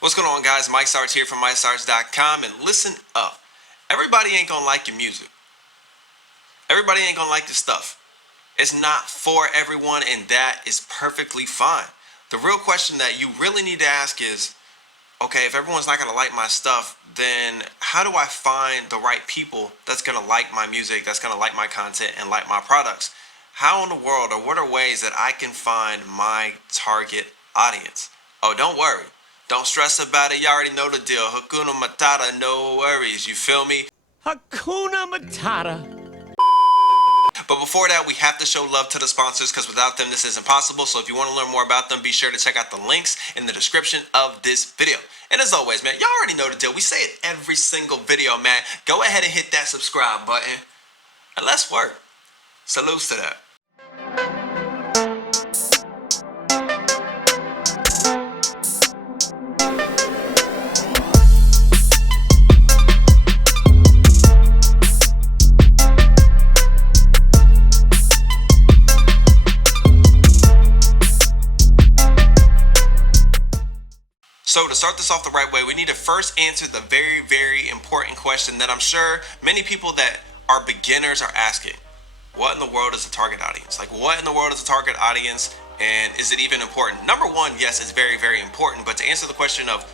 What's going on, guys? Mike Sarge here from MikeSarge.com, and listen up. Everybody ain't gonna like your music. Everybody ain't gonna like your stuff. It's not for everyone, and that is perfectly fine. The real question that you really need to ask is, okay, if everyone's not gonna like my stuff, then how do I find the right people that's gonna like my music, that's gonna like my content, and like my products? How in the world, or what are ways that I can find my target audience? Oh, don't worry. Don't stress about it. You already know the deal. Hakuna Matata, no worries. You feel me? Hakuna Matata. But before that, we have to show love to the sponsors because without them, this isn't possible. So if you want to learn more about them, be sure to check out the links in the description of this video. And as always, man, y'all already know the deal. We say it every single video, man. Go ahead and hit that subscribe button and let's work. Salutes to that. So to start this off the right way, we need to first answer the very, very important question that I'm sure many people that are beginners are asking. What in the world is a target audience? Like, what in the world is a target audience, and is it even important? Number one, yes, it's very, very important. But to answer the question of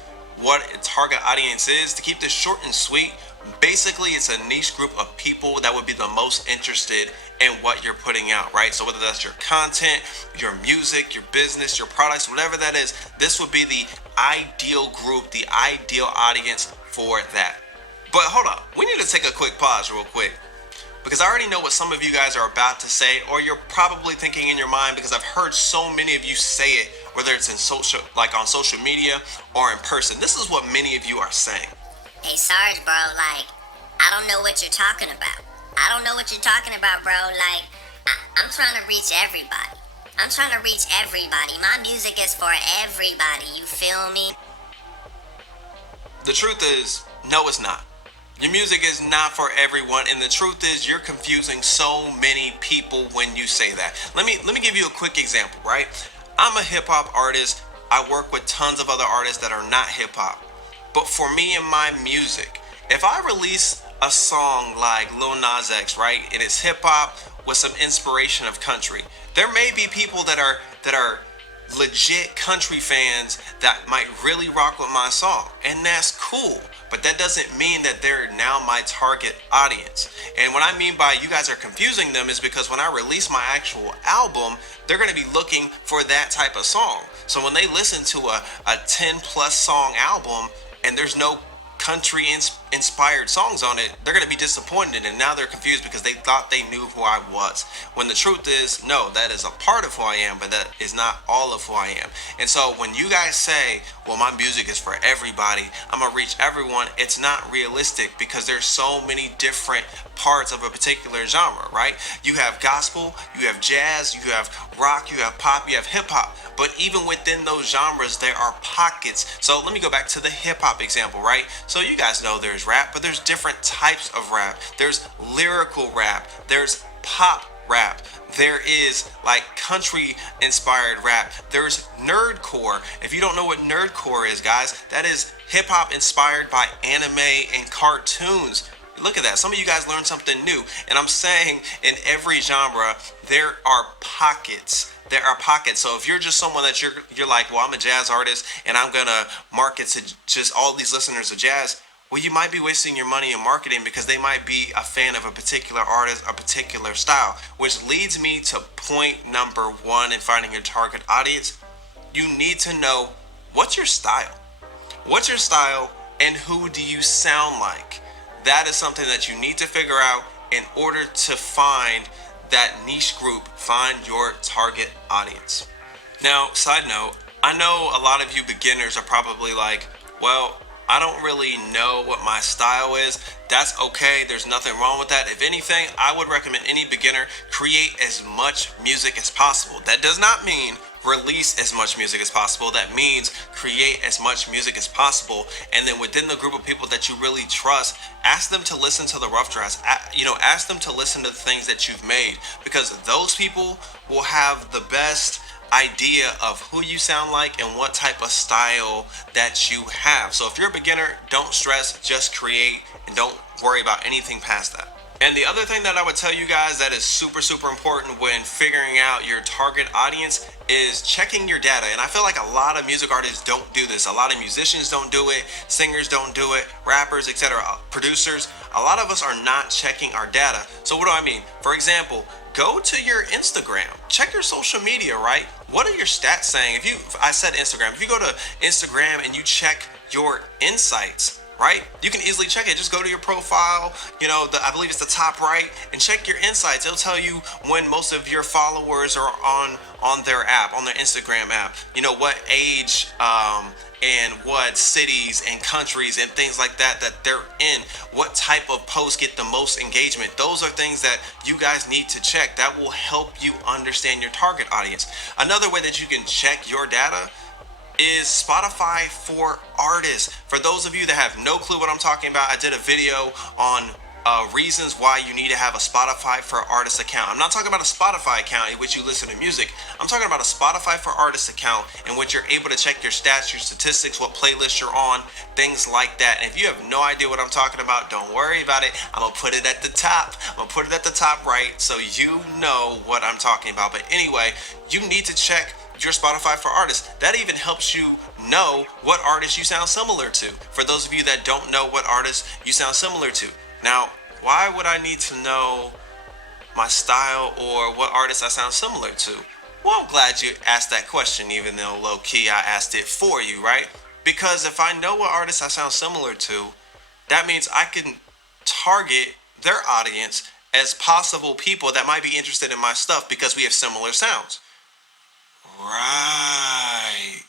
what a target audience is, to keep this short and sweet, basically it's a niche group of people that would be the most interested in what you're putting out, right? So whether that's your content, your music, your business, your products, whatever that is, this would be the ideal group, the ideal audience for that. But hold up, we need to take a quick pause real quick, because I already know what some of you guys are about to say, or you're probably thinking in your mind, because I've heard so many of you say it, whether it's in social, like on social media or in person. This is what many of you are saying. Hey Sarge, bro, like, I don't know what you're talking about. I don't know what you're talking about, bro. Like, I'm trying to reach everybody. I'm trying to reach everybody. My music is for everybody, you feel me? The truth is, no, it's not. Your music is not for everyone, and the truth is you're confusing so many people when you say that. Let me give you a quick example, right? I'm a hip hop artist. I work with tons of other artists that are not hip hop. But for me and my music, if I release a song like Lil Nas X, right, and it's hip hop with some inspiration of country, there may be people that are legit country fans that might really rock with my song, and that's cool. But that doesn't mean that they're now my target audience. And what I mean by you guys are confusing them is because when I release my actual album, they're going to be looking for that type of song. So when they listen to a 10 plus song album and there's no country inspired songs on it, they're going to be disappointed, and now they're confused because they thought they knew who I was, when the truth is, no, that is a part of who I am, but that is not all of who I am. And so when you guys say, well, my music is for everybody, I'm gonna reach everyone, it's not realistic, because there's so many different parts of a particular genre, right? You have gospel, you have jazz, you have rock, you have pop, you have hip hop. But even within those genres, there are pockets. So let me go back to the hip hop example, right? So you guys know there's rap, but there's different types of rap. There's lyrical rap, there's pop rap, there is like country inspired rap, there's nerdcore. If you don't know what nerdcore is, guys, that is hip hop inspired by anime and cartoons. Look at that. Some of you guys learned something new. And I'm saying in every genre, there are pockets. There are pockets. So if you're just someone that you're like, well, I'm a jazz artist and I'm going to market to just all these listeners of jazz, well, you might be wasting your money in marketing because they might be a fan of a particular artist, a particular style, which leads me to point number one in finding your target audience. You need to know what's your style. What's your style and who do you sound like? That is something that you need to figure out in order to find that niche group, find your target audience. Now, side note, I know a lot of you beginners are probably like, well, I don't really know what my style is. That's okay. There's nothing wrong with that. If anything, I would recommend any beginner create as much music as possible. That does not mean release as much music as possible. That means create as much music as possible, and then within the group of people that you really trust, ask them to listen to the rough drafts. Ask them to listen to the things that you've made, because those people will have the best idea of who you sound like and what type of style that you have. So if you're a beginner, don't stress, just create and don't worry about anything past that. And the other thing that I would tell you guys that is super, super important when figuring out your target audience is checking your data. And I feel like a lot of music artists don't do this. A lot of musicians don't do it, singers don't do it, rappers, etc., producers. A lot of us are not checking our data. So what do I mean? For example, go to your Instagram, check your social media, right? What are your stats saying? I said Instagram, if you go to Instagram and you check your insights, right? You can easily check it. Just go to your profile, I believe it's the top right, and check your insights. It'll tell you when most of your followers are on their app, on their Instagram app. What age, and what cities and countries and things like that they're in. What type of posts get the most engagement? Those are things that you guys need to check. That will help you understand your target audience. Another way that you can check your data is Spotify for artists. For those of you that have no clue what I'm talking about, I did a video on reasons why you need to have a Spotify for artists account. I'm not talking about a Spotify account in which you listen to music. I'm talking about a Spotify for artists account in which you're able to check your stats, your statistics, what playlist you're on, things like that. And if you have no idea what I'm talking about, don't worry about it. I'm gonna put it at the top. I'm gonna put it at the top right so you know what I'm talking about. But anyway, you need to check your Spotify for artists. That even helps you know what artists you sound similar to. For those of you that don't know what artists you sound similar to. Now, why would I need to know my style or what artists I sound similar to? Well, I'm glad you asked that question, even though low-key I asked it for you, right? Because if I know what artists I sound similar to, that means I can target their audience as possible people that might be interested in my stuff because we have similar sounds. Right.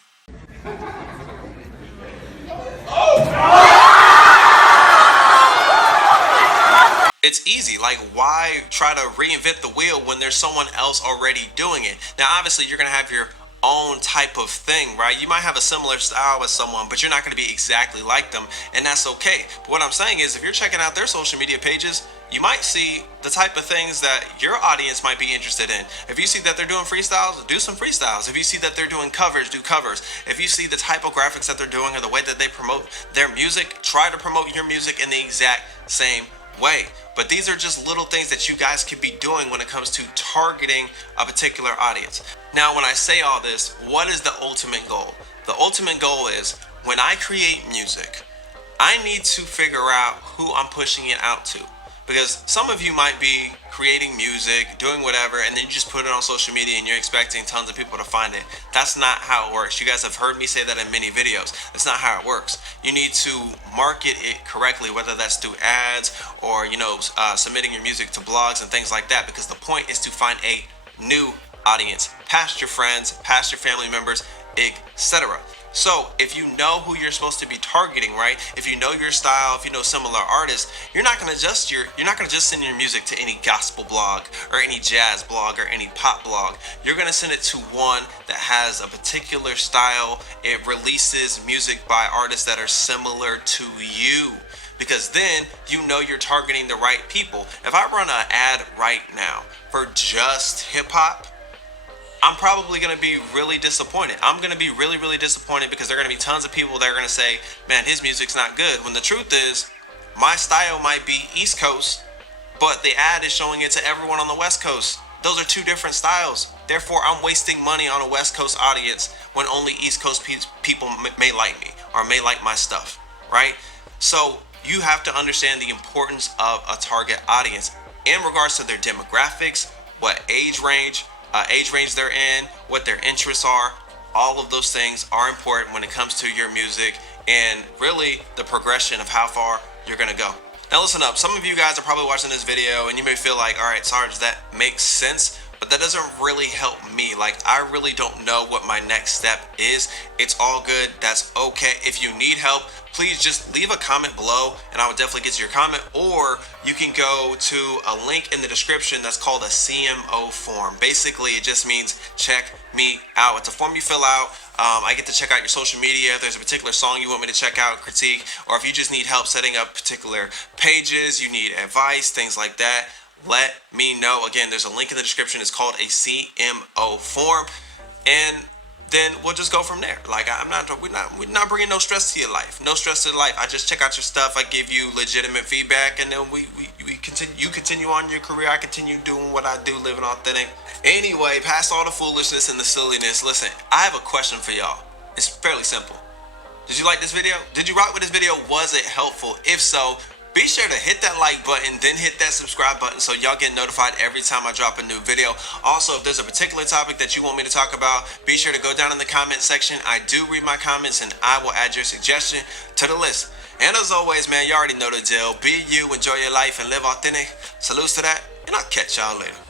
It's easy. Like, why try to reinvent the wheel when there's someone else already doing it? Now, obviously, you're going to have your own type of thing, right? You might have a similar style with someone, but you're not going to be exactly like them, and that's okay. But what I'm saying is, if you're checking out their social media pages, you might see the type of things that your audience might be interested in. If you see that they're doing freestyles, do some freestyles. If you see that they're doing covers, do covers. If you see the type of graphics that they're doing or the way that they promote their music, try to promote your music in the exact same way. But these are just little things that you guys can be doing when it comes to targeting a particular audience. Now, when I say all this, what is the ultimate goal? The ultimate goal is when I create music, I need to figure out who I'm pushing it out to. Because some of you might be creating music, doing whatever, and then you just put it on social media and you're expecting tons of people to find it. That's not how it works. You guys have heard me say that in many videos. That's not how it works. You need to market it correctly, whether that's through ads or, submitting your music to blogs and things like that, because the point is to find a new audience, past your friends, past your family members, etc. So if you know who you're supposed to be targeting, right? If you know your style, if you know similar artists, you're not gonna just send your music to any gospel blog or any jazz blog or any pop blog. You're gonna send it to one that has a particular style. It releases music by artists that are similar to you, because then you know you're targeting the right people. If I run an ad right now for just hip hop, I'm probably going to be really disappointed. I'm going to be really, really disappointed because there are going to be tons of people that are going to say, man, his music's not good. When the truth is, my style might be East Coast, but the ad is showing it to everyone on the West Coast. Those are two different styles. Therefore, I'm wasting money on a West Coast audience when only East Coast people may like me or may like my stuff, right? So you have to understand the importance of a target audience in regards to their demographics, what age range they're in, what their interests are. All of those things are important when it comes to your music and really the progression of how far you're gonna go. Now listen up, some of you guys are probably watching this video and you may feel like, all right, Sarge, that makes sense, but that doesn't really help me. Like, I really don't know what my next step is. It's all good, that's okay. If you need help, please just leave a comment below and I will definitely get to your comment, or you can go to a link in the description that's called a CMO form. Basically, it just means check me out. It's a form you fill out. I get to check out your social media. If there's a particular song you want me to check out, critique, or if you just need help setting up particular pages, you need advice, things like that, let me know. Again, there's a link in the description. It's called a CMO form. and then we'll just go from there. Like we're not bringing no stress to your life, no stress to life. I just check out your stuff. I give you legitimate feedback, and then we continue. You continue on your career. I continue doing what I do, living authentic. Anyway, past all the foolishness and the silliness, listen. I have a question for y'all. It's fairly simple. Did you like this video? Did you rock with this video? Was it helpful? If so, be sure to hit that like button, then hit that subscribe button so y'all get notified every time I drop a new video. Also, if there's a particular topic that you want me to talk about, be sure to go down in the comment section. I do read my comments and I will add your suggestion to the list. And as always, man, you already know the deal. Be you, enjoy your life, and live authentic. Salutes to that, and I'll catch y'all later.